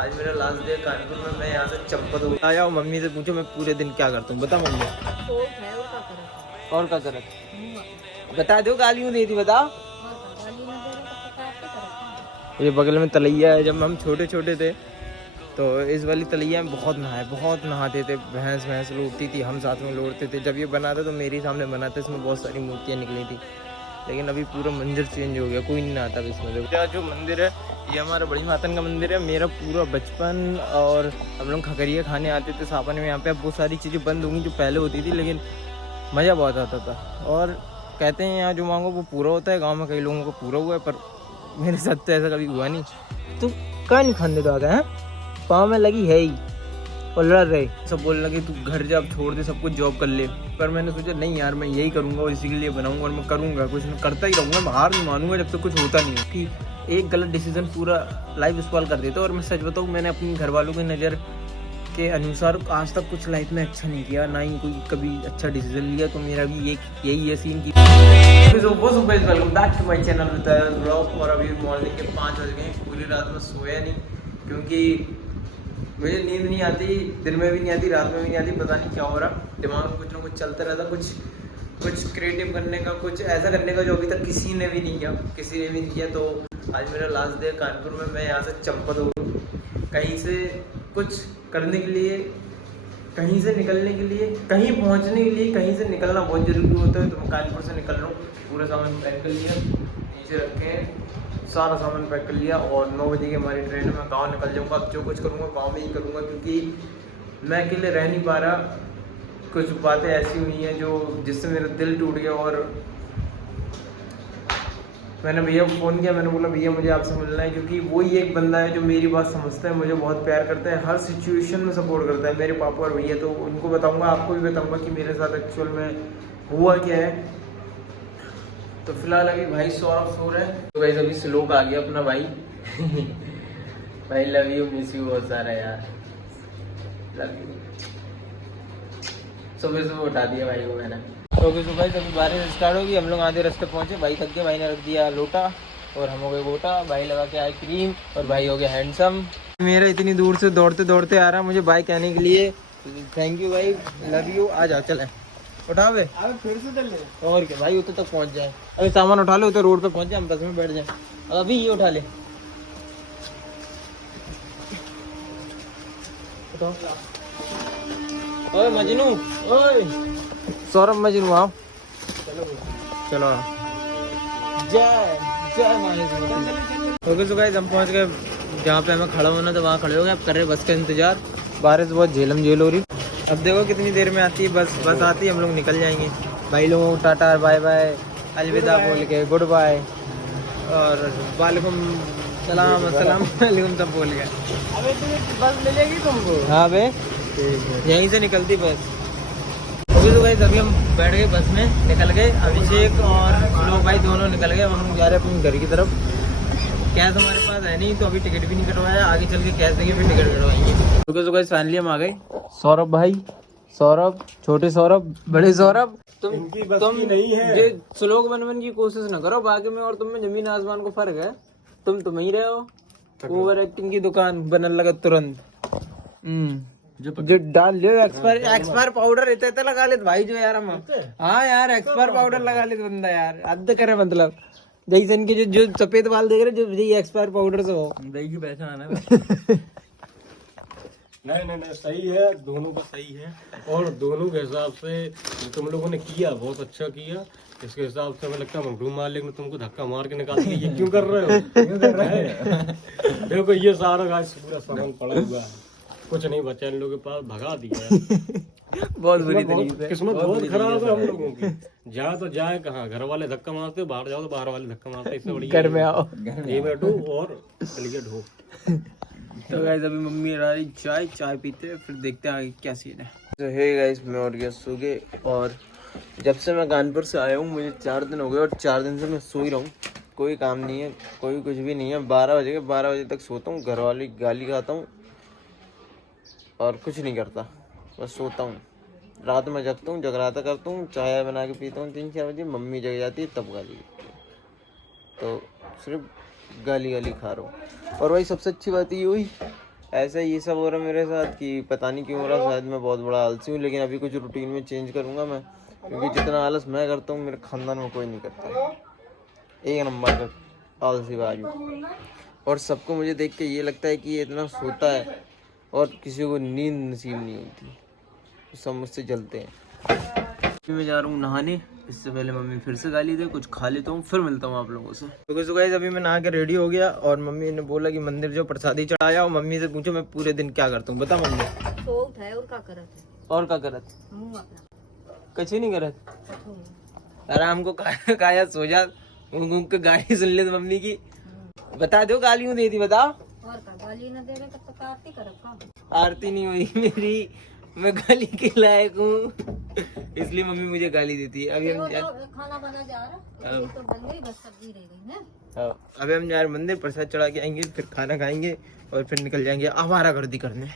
आज मेरा last day Kanpur में। मैं यहाँ से चंपत हो आया हूँ। मम्मी से पूछो मैं पूरे दिन क्या करता हूँ, बता मम्मी। और क्या कर बता दो, गालियों दे दी बता। ये बगल में तलैया है। जब हम छोटे छोटे थे तो इस वाली तलैया में बहुत नहाते थे। भैंस लौटती थी, हम साथ में लौटते थे। जब ये बना था तो मेरे सामने बना था, इसमें बहुत सारी मूर्तियाँ निकली थी। लेकिन अभी पूरा मंदिर चेंज हो गया, कोई नहीं नहाता इसमें। देखो जो मंदिर है ये हमारा बड़ी मातन का मंदिर है। मेरा पूरा बचपन और हम लोग खकरिया खाने आते थे सावन में यहाँ पे। अब वो सारी चीज़ें बंद हो गई जो पहले होती थी, लेकिन मज़ा बहुत आता था। और कहते हैं यहाँ जो मांगो वो पूरा होता है। गाँव में कई लोगों को पूरा हुआ है, पर मेरे साथ तो ऐसा कभी हुआ नहीं। तो कहाँ नहीं खाने तो आ गए हैं, पाँव में लगी है ही और लड़ रहे। सब बोल रहा कि तू घर जा, छोड़ दे सब कुछ, जॉब कर ले। पर मैंने सोचा नहीं यार, मैं यही करूँगा और इसी के लिए बनाऊँगा और मैं करूँगा, कुछ मैं करता ही रहूँगा। मैं हार नहीं मानूंगा जब तक कुछ होता नहीं है। कि एक गलत डिसीजन पूरा लाइफ स्पॉइल कर देता। और मैं सच बताऊँ, मैंने अपने घर वालों की नज़र के अनुसार आज तक कुछ लाइफ में अच्छा नहीं किया, ना ही कोई कभी अच्छा डिसीजन लिया। तो मेरा भी यही है सीन की। Welcome back to my channel with blog. और अभी मॉर्निंग के 5 बज गए। पूरी रात में सोया नहीं क्योंकि मुझे नींद नहीं आती, दिन में भी नहीं आती, रात में भी नहीं आती। पता नहीं क्या हो रहा, दिमाग में कुछ ना कुछ चलता रहता। कुछ क्रिएटिव करने का, कुछ ऐसा करने का जो अभी तक किसी ने भी नहीं किया। तो आज मेरा लास्ट डे कानपुर में। मैं यहाँ से चंपत हो कहीं से कुछ करने के लिए, कहीं से निकलने के लिए, कहीं पहुँचने के लिए, कहीं से निकलना बहुत ज़रूरी होता है। तो मैं कानपुर से निकल रहा हूँ। पूरा सामान पैक कर लिया, नीचे रखे सारा सामान पैक कर लिया और 9 बजे की हमारी ट्रेन है। मैं गाँव निकल जाऊँगा। अब जो कुछ करूँगा गाँव में ही करूँगा, क्योंकि मैं अकेले रह नहीं पा रहा। कुछ बातें ऐसी हुई हैं जो जिससे मेरा दिल टूट गया। और मैंने भैया को फ़ोन किया, मैंने बोला भैया मुझे आपसे मिलना है, क्योंकि वही एक बंदा है जो मेरी बात समझता है, मुझे बहुत प्यार करता है, हर सिचुएशन में सपोर्ट करता है। मेरे पापा और भैया, तो उनको बताऊँगा, आपको भी बताऊँगा कि मेरे साथ एक्चुअल में हुआ क्या है। तो फिलहाल अभी भाई सौरभ सो रहा है। तो भाई अभी श्लोक आ गया अपना भाई। भाई लव यू, मिस यू बहुत सारा यार, लव यू। सुबह उठा दिया भाई को मैंने। ओके तो भाई अभी बारिश स्टार्ट होगी। हम लोग आधे रास्ते पहुंचे। भाई थक गए, भाई ने रख दिया लोटा और हम हो गए गोटा। भाई लगा के आए क्रीम और भाई हो गया हैंडसम। मेरा इतनी दूर से दौड़ते दौड़ते आ रहा मुझे बाइक कहने के लिए थैंक यू भाई, लव यू। आ जाओ चले, उठा बे फिर से चल ले। और क्या भाई, उतर तक पहुंच जाए। अभी सामान उठा ले, उतर रोड पे पहुंच जाए, हम बस में बैठ जाए। अभी ये उठा ले, ओए मजनू, ओए सौरभ मजनू आओ। चलो जय जय। ओके सो गाइस हम पहुंच गए जहाँ पे हमें खड़ा होना था, वहाँ खड़े हो गए। अब कर रहे बस का इंतजार। बारिश बहुत झेलम झेल हो रही। अब देखो कितनी देर में आती है बस आती है, हम लोग निकल जाएंगे। भाई लोगों को टाटा बाय बाय अलविदा बोल के गुड बाय और वालेकुम सलाम अस्सलाम वालेकुम सब बोल गए। अबे तू बस मिलेगी तुमको? हाँ बे यहीं से निकलती बस। अभी तो गाइस अभी हम बैठ गए बस में, निकल गए। अभिषेक और लोग भाई दोनों निकल गए। हम जा रहे हैं अपने घर की तरफ। कैश हमारे पास है नहीं तो अभी टिकट भी नहीं कटवाया, आगे चल के कैश देंगे फिर टिकट कटवाएंगे। तो गाइस फाइनली हम आ गए। सौरभ भाई, सौरभ, छोटे सौरभ, बड़े सौरभ, तुम नहीं है। ये श्लोक बनने की कोशिश न करो, बाकी में और तुम में जमीन आसमान को फर्क है। तुम ही रहे हो। ओवर एक्टिंग की दुकान बनने लगा तुरंत। जो डाल लियो एक्सपायर पाउडर इतना लगा ले भाई जो यार हम। हाँ यार एक्सपायर पाउडर लगा ले बंदा यार, हद करे मतलब। जैसे इनके जो सफेद बाल देख रहे जो एक्सपायर पाउडर से हो दही की पहचान है। नहीं सही है, दोनों का सही है। और दोनों के हिसाब से तुम लोगों ने किया बहुत अच्छा किया। इसके हिसाब से हमें लगता है हम रूम मालिक ने तुमको धक्का मार के निकाल दिया। ये क्यों कर रहे हो? क्यों कर रहे हैं? देखो ये सारा गाइस पूरा सामान पड़ा हुआ है, कुछ नहीं बचा इन लोगों के पास, भगा दिया। बहुत बुरी तरीके से किस्मत बहुत खराब है हम लोगों की। जाए तो जाए कहाँ, घर वाले धक्का मारते, बाहर जाओ तो बाहर वाले धक्का मारते। इससे बढ़िया घर में आओ, ये बैठो और चलिए ढो। तो गाइस अभी मम्मी आ रही चाय पीते हैं, फिर देखते हैं आगे क्या सीन है। तो हे गाइस मैं और गया सो गए। और जब से मैं कानपुर से आया हूँ मुझे 4 दिन हो गए और 4 दिन से मैं सो ही रहा हूँ। कोई काम नहीं है, कोई कुछ भी नहीं है। 12 बजे तक सोता हूँ, घर वाली गाली खाता हूँ और कुछ नहीं करता, बस सोता हूँ। रात में जगता हूँ, जगराता करता हूँ, चाय बना के पीता हूँ 3-4 बजे। मम्मी जग जाती है तब गाली, तो सिर्फ गाली खा रहा हूँ। और भाई सबसे अच्छी बात ये हुई ऐसा ये सब हो रहा है मेरे साथ कि पता नहीं क्यों हो रहा। शायद मैं बहुत बड़ा आलसी हूँ, लेकिन अभी कुछ रूटीन में चेंज करूँगा मैं, क्योंकि जितना आलस मैं करता हूँ मेरे खानदान में कोई नहीं करता। एक नंबर का आलसी बाजू। और सबको मुझे देख के ये लगता है कि ये इतना सोता है और किसी को नींद नसीब नहीं होती, सब मुझसे जलते हैं। मैं जा रहा हूँ नहाने, इससे पहले मम्मी फिर से गाली दे, कुछ खा लेता हूँ फिर मिलता हूँ आप लोगों से। तो गाइस अभी मैं नहा के रेडी हो गया और मम्मी ने बोला कि मंदिर जो प्रसादी चढ़ाया, और मम्मी से पूछो मैं पूरे दिन क्या करता हूँ। बता मम्मी। तो उठाए और क्या करत है? और क्या करत? मुंह अपना कुछ नहीं करत। आराम को खाया सो जा, घूम के गाली सुन ले मम्मी की। बता दो गाली क्यों देती, बताओ। और का गाली न दे रहे तब तक आरती करब का? आरती नहीं हुई मेरी, मैं गाली के लायक हूँ, इसलिए मम्मी मुझे गाली देती है। अभी हम तो खाना बना जा रहा है, तो बन गई, बस सब्जी रह गई ना। हाँ, अभी हम यार मंदिर प्रसाद चढ़ा के आएंगे, फिर खाना खाएंगे और फिर निकल जाएंगे आवारागर्दी करने।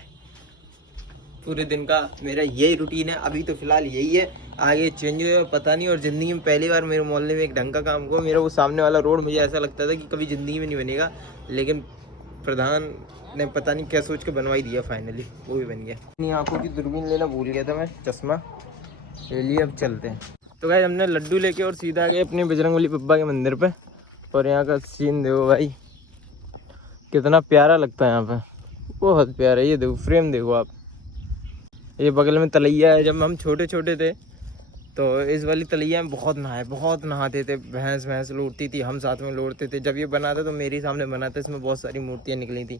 पूरे दिन का मेरा यही रूटीन है, अभी तो फिलहाल यही है, आगे चेंज हुआ पता नहीं। और ज़िंदगी में पहली बार मेरे मोहल्ले में एक ढंग का काम हुआ। मेरा वो सामने वाला रोड मुझे ऐसा लगता था कि कभी ज़िंदगी में नहीं बनेगा, लेकिन प्रधान ने पता नहीं क्या सोच के बनवाई दिया, फाइनली वो भी बन गया। अपनी आंखों की दूरबीन लेना भूल गया था मैं, चश्मा ले लिया, अब चलते हैं। तो गाइस हमने लड्डू लेके और सीधा गए अपने बजरंगबली बप्पा के मंदिर पे। और यहाँ का सीन देखो भाई, कितना प्यारा लगता है यहाँ पे, बहुत प्यारा है। ये देखो फ्रेम देखो आप, ये बगल में तलैया है। जब हम छोटे छोटे थे तो इस वाली तलैया में बहुत नहाते थे, भैंस लौटती थी, हम साथ में लौटते थे। जब ये बना था तो मेरे सामने बना था, इसमें बहुत सारी मूर्तियाँ निकली थी,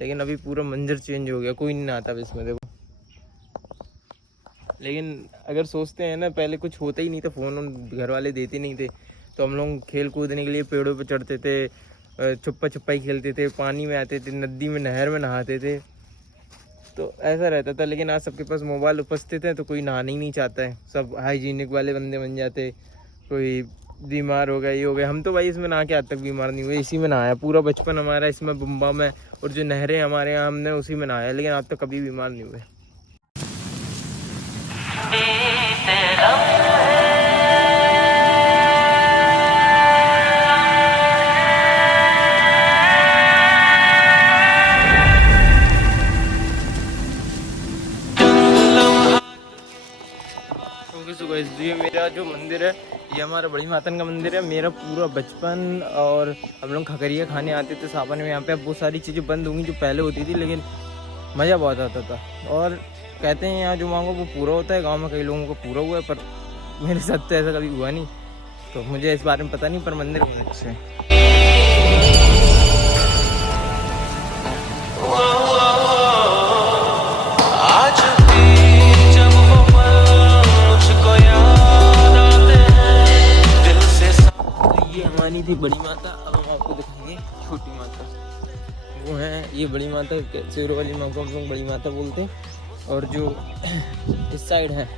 लेकिन अभी पूरा मंजर चेंज हो गया, कोई नहीं नहाता अब इसमें देखो। लेकिन अगर सोचते हैं ना, पहले कुछ होता ही नहीं था, फ़ोन घर वाले देते नहीं थे, तो हम लोग खेल कूदने के लिए पेड़ों पे चढ़ते थे, छुपा छुपाई खेलते थे, पानी में आते थे, नदी में नहर में नहाते थे, तो ऐसा रहता था। लेकिन आज सबके पास मोबाइल उपस्थित है तो कोई नहाना ही नहीं चाहता है, सब हाइजीनिक वाले बंदे बन जाते, कोई बीमार हो गया, ये हो गया। हम तो भाई इसमें नहा के आज तक बीमार नहीं हुए, इसी में नहाया, पूरा बचपन हमारा इसमें बुम्बा में, और जो नहरें हमारे यहाँ हमने उसी में नहाया, लेकिन आज तक कभी बीमार नहीं हुए। ये मेरा जो मंदिर है, ये हमारा बड़ी मातन का मंदिर है। मेरा पूरा बचपन, और हम लोग खकरिया खाने आते थे सावन में यहाँ पे। अब वो सारी चीज़ें बंद होंगी जो पहले होती थी, लेकिन मज़ा बहुत आता था। और कहते हैं यहाँ जो मांगो वो पूरा होता है, गांव में कई लोगों को पूरा हुआ है, पर मेरे साथ तो ऐसा कभी हुआ नहीं, तो मुझे इस बारे में पता नहीं, पर मंदिर बहुत अच्छे हैं। हमारी थी बड़ी माता, अब हम आपको दिखाएंगे छोटी माता। वो है ये बड़ी माता, शेरों वाली माँ को हम लोग बड़ी माता बोलते हैं, और जो इस साइड है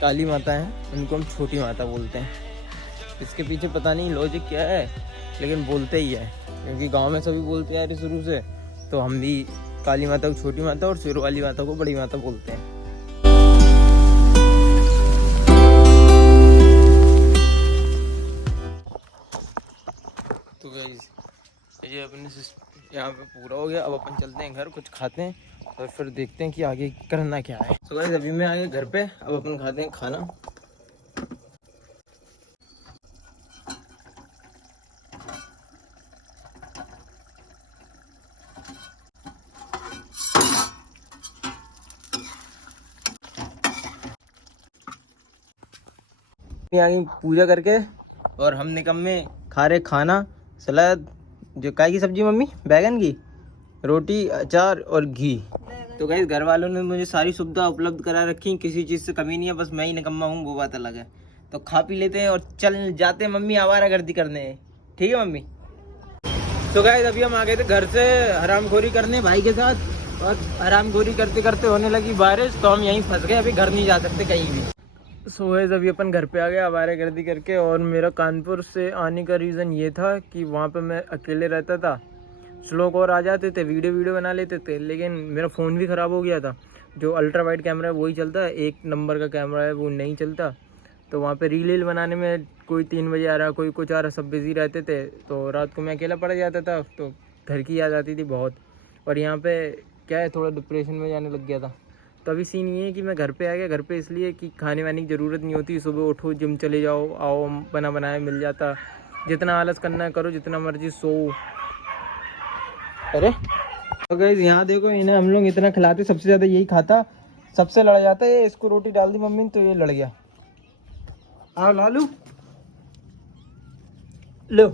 काली माता है, उनको हम छोटी माता बोलते हैं। इसके पीछे पता नहीं लॉजिक क्या है, लेकिन बोलते ही है, क्योंकि गांव में सभी बोलते आ रहे शुरू से, तो हम भी काली माता को छोटी माता और शेरों वाली माता को बड़ी माता बोलते हैं। तो गाइस ये अपने यहाँ पे पूरा हो गया, अब अपन चलते हैं घर, कुछ खाते हैं और फिर देखते हैं कि आगे करना क्या है। तो गाइस अभी मैं आ गया घर पे, अब अपन खाते हैं खाना। आगे पूजा करके, और हम निकम्मे खा रहे खाना, सलाद, जो काय की सब्जी मम्मी, बैगन की, रोटी, अचार और घी। तो गाइस घर वालों ने मुझे सारी सुविधा उपलब्ध करा रखी, किसी चीज़ से कमी नहीं है, बस मैं ही निकम्मा हूँ, वो बात अलग है। तो खा पी लेते हैं और चल जाते हैं मम्मी आवारागर्दी करने, ठीक है मम्मी। तो गाइस अभी हम आ गए थे घर से हरामखोरी करने भाई के साथ, और हरामखोरी करते करते होने लगी बारिश, तो हम यहीं फंस गए, अभी घर नहीं जा सकते कहीं भी। सो गाइस अभी अपन घर पे आ गए आवारागर्दी करके। और मेरा कानपुर से आने का रीज़न ये था कि वहाँ पे मैं अकेले रहता था, श्लोक और आ जाते थे, वीडियो बना लेते थे, लेकिन मेरा फ़ोन भी ख़राब हो गया था। जो अल्ट्रा वाइड कैमरा है वही चलता है, 1 नंबर का कैमरा है वो नहीं चलता। तो वहाँ पे रील बनाने में कोई 3 बजे आ रहा, कोई कुछ आ रहा, सब बिज़ी रहते थे, तो रात को मैं अकेला पड़ जाता था, तो घर की याद आती थी बहुत। और यहाँ पे क्या है, थोड़ा डिप्रेशन में जाने लग गया था। तो अभी सीन ये है कि मैं घर पे आ गया, घर पे इसलिए कि खाने वाने की ज़रूरत नहीं होती, सुबह उठो जिम चले जाओ, आओ बना बनाया मिल जाता, जितना आलस करना है करो, जितना मर्जी सो। अरे तो गाइस यहाँ देखो, इन्हें हम लोग इतना खिलाते, सबसे ज़्यादा यही खाता, सबसे लड़ जाता है। इसको रोटी डाल दी मम्मी ने तो ये लड़ गया। आओ लालू लो,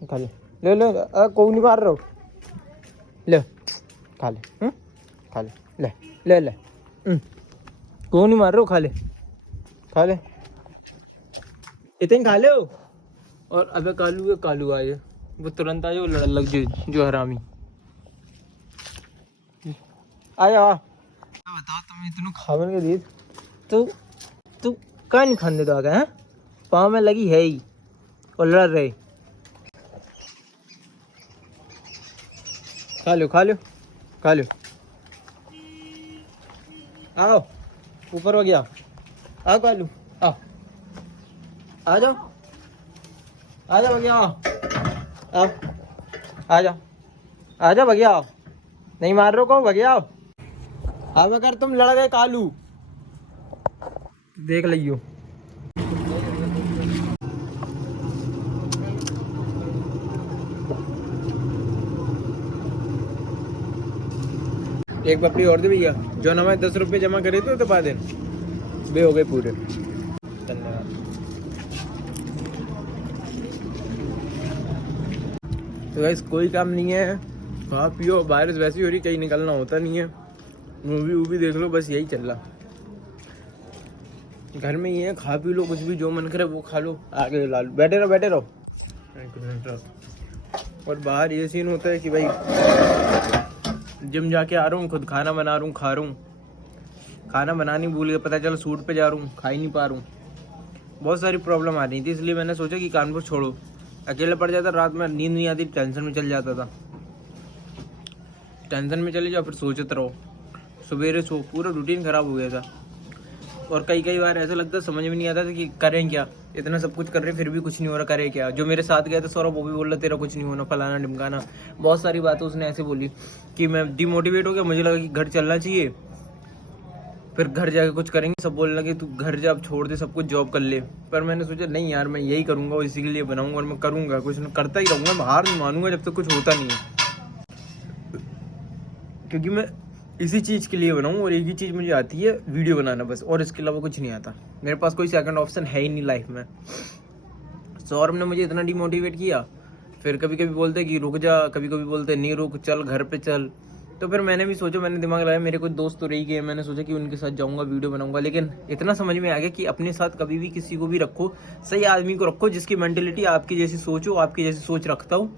खा ले, ले लो, कोई नहीं मार रहा हो, ले खा ले, खा ले, ले ले ले, कोई नहीं मार रहा हो, खा ले, खा ले, इतने खा ले। और अबे कालू है, कालू आए, वो तुरंत आए, वो लड़ लग जो हरामी आया। बताओ तुम इतने खावन के दिए तो तू कहाँ नहीं खाने दो आगे, हैं पाँव में लगी है ही और लड़ रहे। खा लो खा लो खा लो, आओ ऊपर हो गया, आओ कालू, आओ आ जाओ, आ जाओ भैया, आओ आ जाओ, आ जाओ भैया, नहीं मार रहे को भैया। अब अगर तुम लड़ गए कालू देख लियो। एक पपड़ी और दे भैया, जो ना मैं 10 रुपये जमा करे थे तो पा दे, वे हो गए पूरे। धन्यवाद। तो गाइस कोई काम नहीं है, खा पियो, बारिश वैसी हो रही, कहीं निकलना होता नहीं है, मूवी वूवी देख लो, बस यही चल रहा। घर में ही है, खा पी लो, कुछ भी जो मन करे वो खा लो, आगे लालू बैठे रहो बैठे रहो। और बाहर ये सीन होता है कि भाई जिम जाके आ रहा हूँ, खुद खाना बना रहा हूँ, खा रहा हूँ, खाना बनानी भूल गया, पता चला शूट पे जा रहा हूँ, खा ही नहीं पा रहा हूँ, बहुत सारी प्रॉब्लम आ रही थी। इसलिए मैंने सोचा कि कानपुर छोड़ो, अकेले पड़ जाता, रात में नींद नहीं आती, टेंशन में चल जाता था, टेंशन में चले जाओ फिर सोचते रहो, सवेरे सो, पूरा रूटीन ख़राब हो गया था। और कई बार ऐसा लगता समझ में नहीं आता था कि करें क्या, इतना सब कुछ कर रहे फिर भी कुछ नहीं हो रहा, करें क्या। जो मेरे साथ गया था सौरभ, वो भी बोल रहा तेरा कुछ नहीं होना, फलाना ढिमकाना, बहुत सारी बातें उसने ऐसे बोली कि मैं डिमोटिवेट हो गया। मुझे लगा कि घर चलना चाहिए, फिर घर जाके कुछ करेंगे। सब बोलने लगे तू घर जा, अब छोड़ दे सब कुछ, जॉब कर ले। पर मैंने सोचा नहीं यार, मैं यही करूँगा और इसी के लिए बनाऊँगा और मैं करूँगा, कुछ करता ही रहूँगा, मैं हार नहीं मानूंगा जब तक कुछ होता नहीं है, क्योंकि मैं इसी चीज़ के लिए बनाऊँ और एक ही चीज़ मुझे आती है, वीडियो बनाना बस, और इसके अलावा कुछ नहीं आता। मेरे पास कोई सेकंड ऑप्शन है ही नहीं लाइफ में। सौरभ ने मुझे इतना डिमोटिवेट किया, फिर कभी कभी बोलते कि रुक जा, कभी कभी बोलते नहीं रुक, चल घर पे चल। तो फिर मैंने भी सोचा, मैंने दिमाग लगाया, मेरे कुछ दोस्त तो रह गए, मैंने सोचा कि उनके साथ जाऊँगा, वीडियो बनाऊँगा। लेकिन इतना समझ में आ गया कि अपने साथ कभी भी किसी को भी रखो, सही आदमी को रखो, जिसकी मेंटेलिटी आपकी जैसी सोच हो, आपकी जैसी सोच रखता हो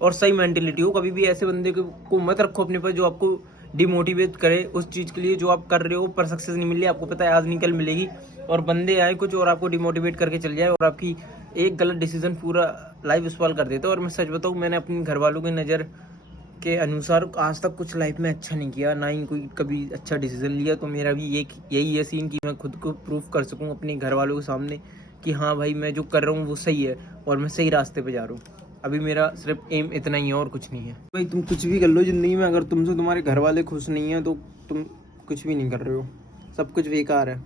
और सही मेंटेलिटी हो। कभी भी ऐसे बंदे को मत रखो अपने पास जो आपको डिमोटिवेट करे उस चीज़ के लिए जो आप कर रहे हो, पर सक्सेस नहीं मिल रही, आपको पता है आज नहीं कल मिलेगी, और बंदे आए कुछ और आपको डिमोटिवेट करके चल जाए और आपकी एक गलत डिसीजन पूरा लाइफ स्पॉइल कर देता है। और मैं सच बताऊँ, मैंने अपने घर वालों की नज़र के अनुसार आज तक कुछ लाइफ में अच्छा नहीं किया, ना ही कोई कभी अच्छा डिसीजन लिया। तो मेरा भी यही है सीन कि मैं खुद को प्रूफ कर सकूँ अपने घर वालों के सामने कि हाँ भाई, मैं जो कर रहा हूँ वो सही है और मैं सही रास्ते पे जा रहा हूँ। अभी मेरा सिर्फ एम इतना ही है और कुछ नहीं है। भाई तुम कुछ भी कर लो ज़िंदगी में, अगर तुमसे तुम्हारे घर वाले खुश नहीं हैं तो तुम कुछ भी नहीं कर रहे हो, सब कुछ बेकार है,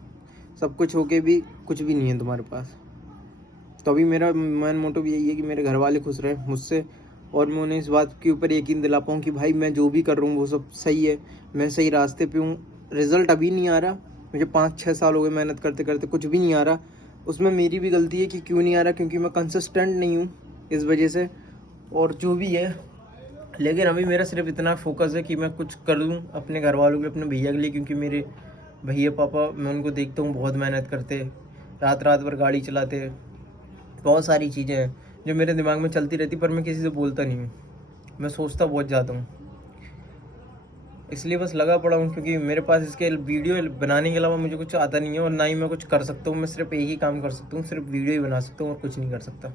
सब कुछ होके भी कुछ भी नहीं है तुम्हारे पास। तो अभी मेरा मेन मोटिव यही है कि मेरे घर वाले खुश रहें मुझसे, और मैं उन्हें इस बात के ऊपर यकीन दिला पाऊँ कि भाई मैं जो भी कर रहा हूँ वो सब सही है, मैं सही रास्ते पे हूँ। रिज़ल्ट अभी नहीं आ रहा, मुझे 5-6 साल हो गए मेहनत करते करते, कुछ भी नहीं आ रहा। उसमें मेरी भी गलती है कि क्यों नहीं आ रहा, क्योंकि मैं कंसिस्टेंट नहीं हूँ इस वजह से, और जो भी है। लेकिन अभी मेरा सिर्फ इतना फोकस है कि मैं कुछ कर दूँ अपने घर वालों के लिए, अपने भैया के लिए, क्योंकि मेरे भैया पापा, मैं उनको देखता हूँ बहुत मेहनत करते, रात भर गाड़ी चलाते, बहुत सारी चीज़ें हैं जो मेरे दिमाग में चलती रहती, पर मैं किसी से बोलता नहीं हूँ, मैं सोचता बहुत ज़्यादा हूँ, इसलिए बस लगा पड़ा हूँ। क्योंकि मेरे पास इसके वीडियो बनाने के अलावा मुझे कुछ आता नहीं है और ना ही मैं कुछ कर सकता हूँ। मैं सिर्फ एक ही काम कर सकता हूँ, सिर्फ वीडियो ही बना सकता हूँ और कुछ नहीं कर सकता।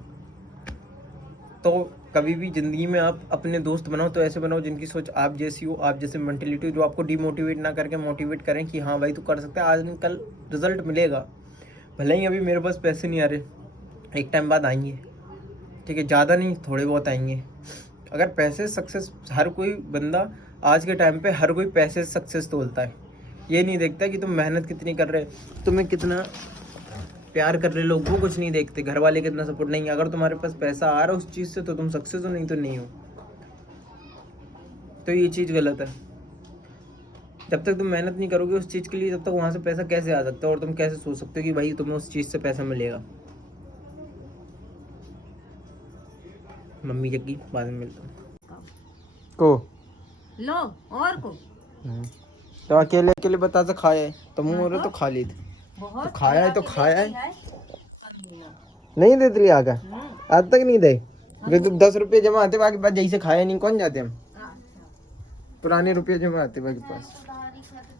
तो कभी भी ज़िंदगी में आप अपने दोस्त बनाओ तो ऐसे बनाओ जिनकी सोच आप जैसी हो, आप जैसे मेंटेलिटी, जो आपको डिमोटिवेट ना करके मोटिवेट करें कि हाँ भाई तू कर सकता है, आज नहीं कल रिजल्ट मिलेगा। भले ही अभी मेरे पास पैसे नहीं आ रहे, एक टाइम बाद आएंगे, ठीक है, ज़्यादा नहीं, थोड़े बहुत आएंगे। अगर पैसे सक्सेस, हर कोई बंदा आज के टाइम पे हर कोई पैसे सक्सेस तोलता है, ये नहीं देखता कि तुम मेहनत कितनी कर रहे, तुम्हें कितना प्यार कर रहे लोग, वो कुछ नहीं देखते, घर वाले कितना सपोर्ट नहीं। अगर तुम्हारे पास पैसा आ रहा है उस चीज़ से तो तुम सक्सेस हो, नहीं तो नहीं हो। तो ये चीज़ गलत है। जब तक तुम मेहनत नहीं करोगे उस चीज़ के लिए, तब तक वहाँ से पैसा कैसे आ सकता है, और तुम कैसे सोच सकते हो कि भाई तुम्हें उस चीज़ से पैसा मिलेगा। मम्मी जगी बाद में मिलता हूँ को लो और को तो अकेले अकेले बता से खाया है तो मुँह हो रहा तो खा ली थी, बहुत तो खाया है तो खाया है, कम देना। नहीं देते लिया आकर आज तक नहीं दे। तो 10 रुपये जमा आते बाकी पास, जैसे खाया नहीं कौन जाते हम, पुराने रुपये जमा आते बाकी पास।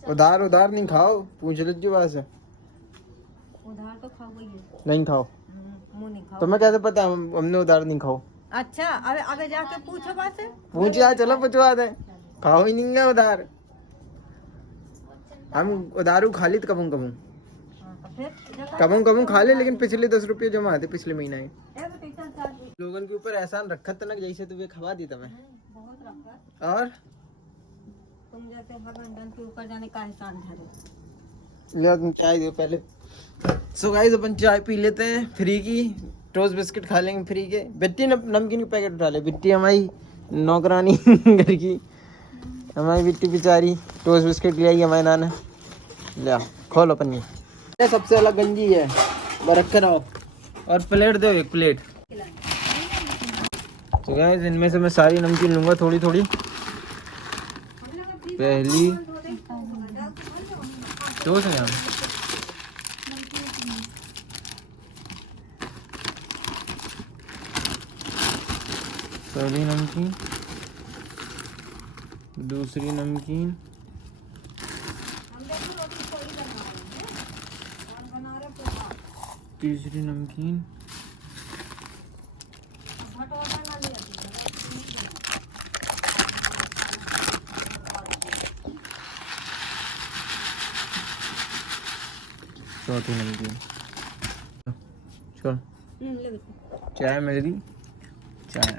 उधार उधार नहीं खाओ, पूछ लीजिए वहां से। उधार तो खाओ ही है। नहीं खाओ मुंह नहीं खाओ। तुम्हें कैसे पता हमने उधार नहीं खाओ? अच्छा अब आगे जाके पूछो बात है। पूछ यार, चलो पूछवा दे, खाओ ही नहीं है उधार। हम उधारू खा ली तो कबूं खा ले, लेकिन पिछले 10 रुपये जमा आते पिछले महीना ही। लोगन के ऊपर एहसान रखा था ना, जैसे तुम्हें खवा दी तुम्हें बहुत रखा। और तुम जैसे हर बंधन के ऊपर जाने का एहसान धरे। ले तुम चाय दो पहले। सो गाइस अपन चाय पी लेते हैं फ्री की, टोस्ट बिस्किट खा लेंगे फ्री के। बिट्टी नमकीन के पैकेट उठा ले, बिट्टी हमारी नौकरानी घर की, हमारी बिट्टी बेचारी टोस्ट बिस्किट ले आई हमारे नाना। ले खोलो पन्नी, ये सबसे अलग गंजी है, रख कर आओ। और प्लेट दो, एक प्लेट। तो गाइस इनमें से मैं सारी नमकीन लूँगा थोड़ी थोड़ी। पहली दो से यहाँ पहली नमकीन, दूसरी नमकीन, तीसरी नमकीन, चौथी नमकीन। चल चाय मेरी, चाय